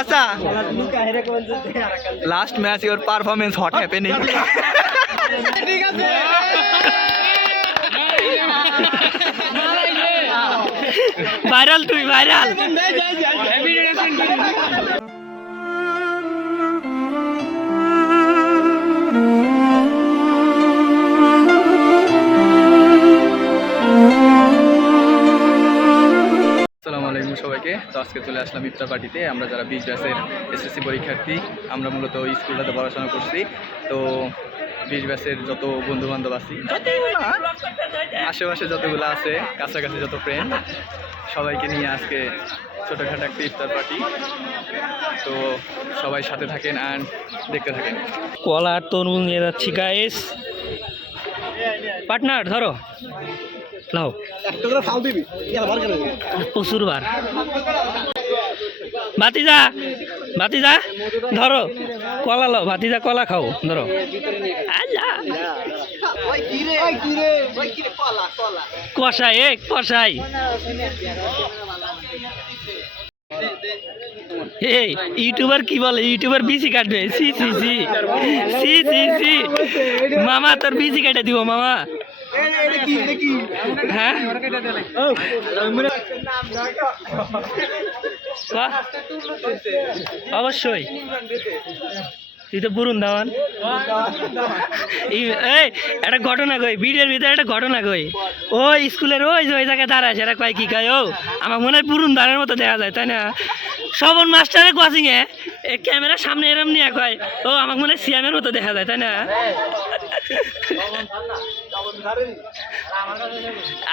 আচ্ছা last match your performance hot happening ঠিক আছে ভাইরাল তুই ভাইরাল সবাইকে তো আজকে চলে আসলাম ইফতার পার্টিতে। আমরা যারা 20 ব্যাচের এসএসসি পরীক্ষার্থী আমরা মূলত ওই স্কুলটাতে পড়াশোনা করছি। তো 20 ব্যাচের যত বন্ধু বান্ধব আছি আশেপাশে যতগুলো আছে কাছাকাছি যত ফ্রেন্ড সবাইকে নিয়ে আজকে ছোটোখাটো একটা ইফতার পার্টি। তো সবাই সাথে থাকেন আর দেখতে থাকেন। কলা আর তরমুজ নিয়ে যাচ্ছি গাইস। পার্টনার ধরো লাও প্রচুর বার ভাতিজা ভাতিজা ধরো কলা লো ভাতিজা কলা খাও ধরো কষাই কষাই এই ইউটিউবার কি বলে ইউটিউবার বিসি কাটবে C C C C C C মামা তোর বিসি কেটে দিব মামা। হ্যাঁ অবশ্যই তুই তো পুরুন দাওয়ান। এই একটা ঘটনা কই ভিডিওর ভিতরে একটা ঘটনা কই ওই স্কুলের ওই যে ওই জায়গায় দাঁড়ায় সেটা কয় কি কয় ও আমার মনে হয় পুরুন দাঁড়ের মতো দেখা যায় তাই না। শ্রবণ মাস্টারের কোচিংয়ে ক্যামেরার সামনে এরম নিয়ে কয় ও আমার মনে হয় সিয়ামের মতো দেখা যায় তাই না।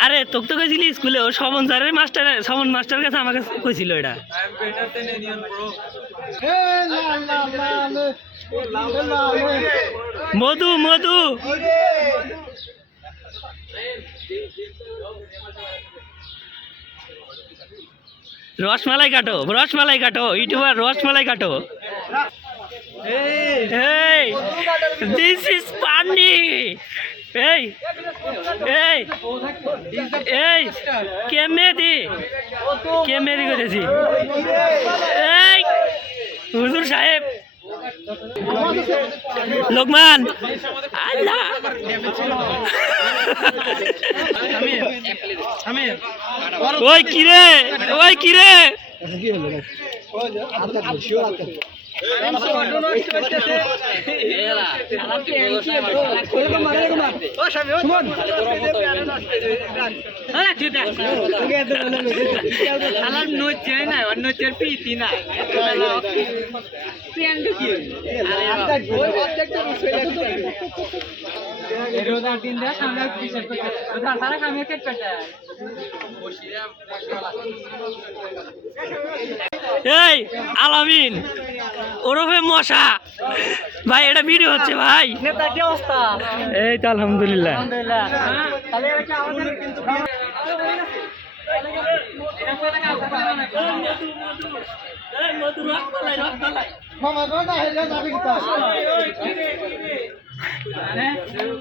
আরে তোকে তো কইছিলি স্কুলে ও শ্রবণ স্যারের মাস্টার শ্রবণ মাস্টার কাছে আমাকে কইছিল এটা। মধু মধু রসমালাই কাটো ইউটিউবার রসমালাই কাটো। This is funny. এই এই এই কেমেদি করেছি এই হুজুর সাহেব লোকমান আল্লাহ ওই কিরে এই আলামিন ওরফে মশা ভাই এটা ভিডিও হচ্ছে ভাই। এই তো আলহামদুলিল্লাহ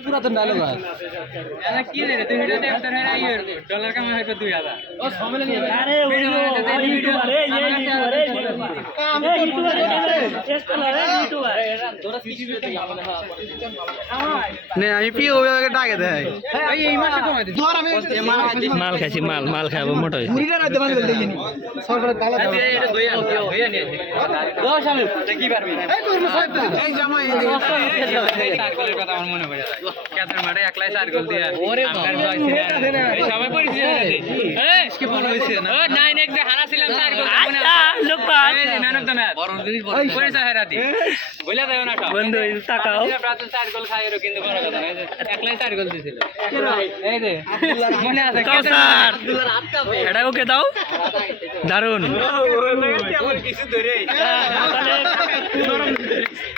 পুরাতন ডায়লগ কি রে তুই ভিডিও দেখতে রে আইয়র ডলার কামাই হয়তো 2000 ও সামনে নিয়ে আরে ইউটিউবার এই আমি ইউটিউবার নে আমি পি ওকে ডাকে দেই ভাই এই মাসে কমাই দে ধর আমি মাল খাইছি মাল খাবো মোটো মুড়িটা না দেবান বল দেইনি সরকার তালা দাও এটা দইয়া নিয়ে দাও সামনে কি পারবি এই তোর সাহেব এই জামাই সার্কেলের কথা আমার মনে পড়ে যায় ক্যাথের মাঠে একলাই সার্কেল দিয়া আমার ভাই ছিল এই সবাই পরিচিত আছে এই কি বড় হইছে না ও 9 তে হারাছিলাম সার্কেল মনে আছে লোকপা এই নানক দমে বড় জিনিস পরিচয় হারাতি বইলা দেও না সব বন্ধু তাকাও প্রাচীন সার্কেল খাইরো কিন্তু বড় কথা না একলাই সার্কেল দিছিল এই দে মনে আছে কাউসার আব্দুল্লাহর হাত কাঁপে এটা ওকে দাও দারুন কিছু ধরে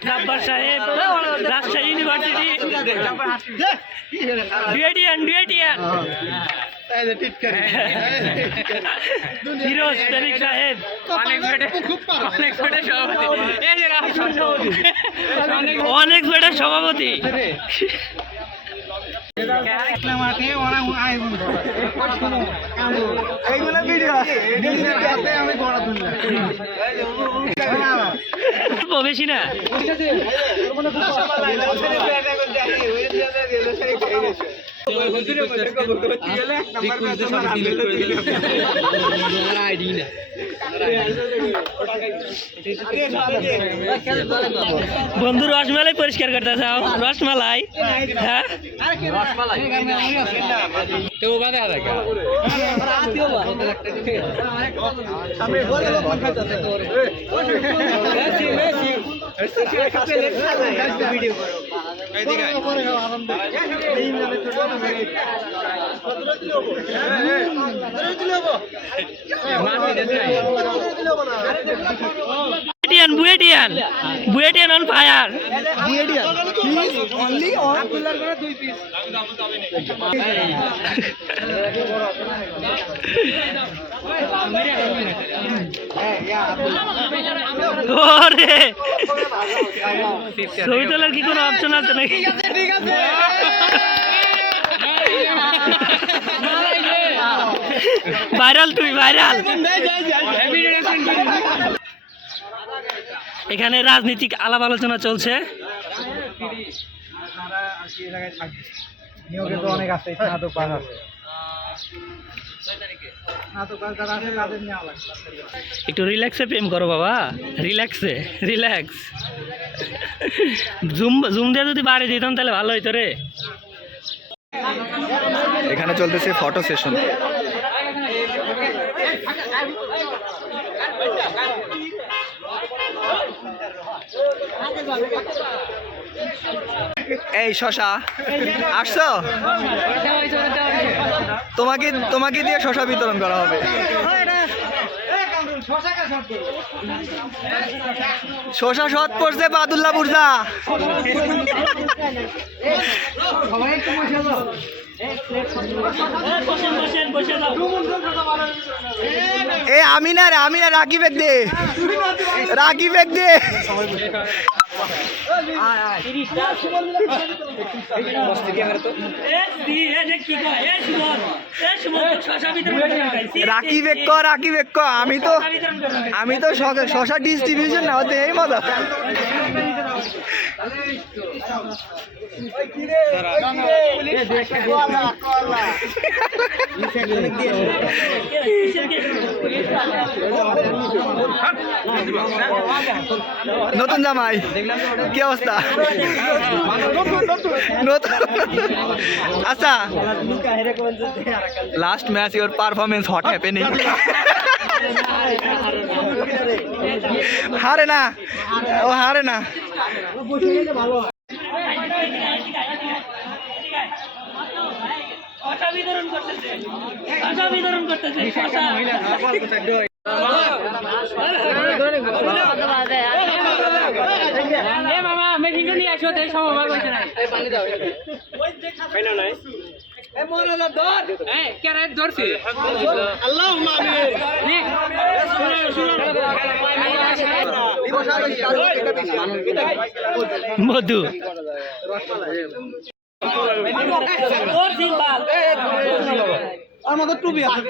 জাব্বার সাহেব রাজশাহী ইউনিভার্সিটি ডুয়েটিয়ান ফিরোজ শরীফ সাহেব অনেক বেটার সভাপতি এইগুলো ভিডিও আমি বড় বেশি না বন্ধু রসমালাই পরিষ্কার করতে চাও রসমালাই হ্যাঁ বুয়েটিয়ান অন ফায়ার ছবি তোলার কি কোনো অপশন আছে নাকি ভাইরাল তুই ভাইরাল এখানে রাজনীতিক আলাপ আলোচনা চলছে অনেক আছে একটু রিল্যাক্সে প্রেম করো বাবা রিল্যাক্সে রিল্যাক্স জুম দিয়ে যদি বাড়ি দিতাম তাহলে ভালো হইতো রে এখানে চলতেছে ফটো সেশন এই শশা আসছো তোমাকে দিয়ে শশা বিতরণ করা হবে শশা শট পড়ছে বাদুল্লাহ বুর্জা এ আমি না রাকিব এক দে রাকিব এক আমি তো শশা ডিস্ট্রিবিউশন না হতে এই মজা নতুন জামাই কি অবস্থা আচ্ছা last match your performance hot happening হারে না বিতরণ করতেছে মামা মেশিন নিয়ে আসো সময় করছে না মধু আমাদের টুপি আছে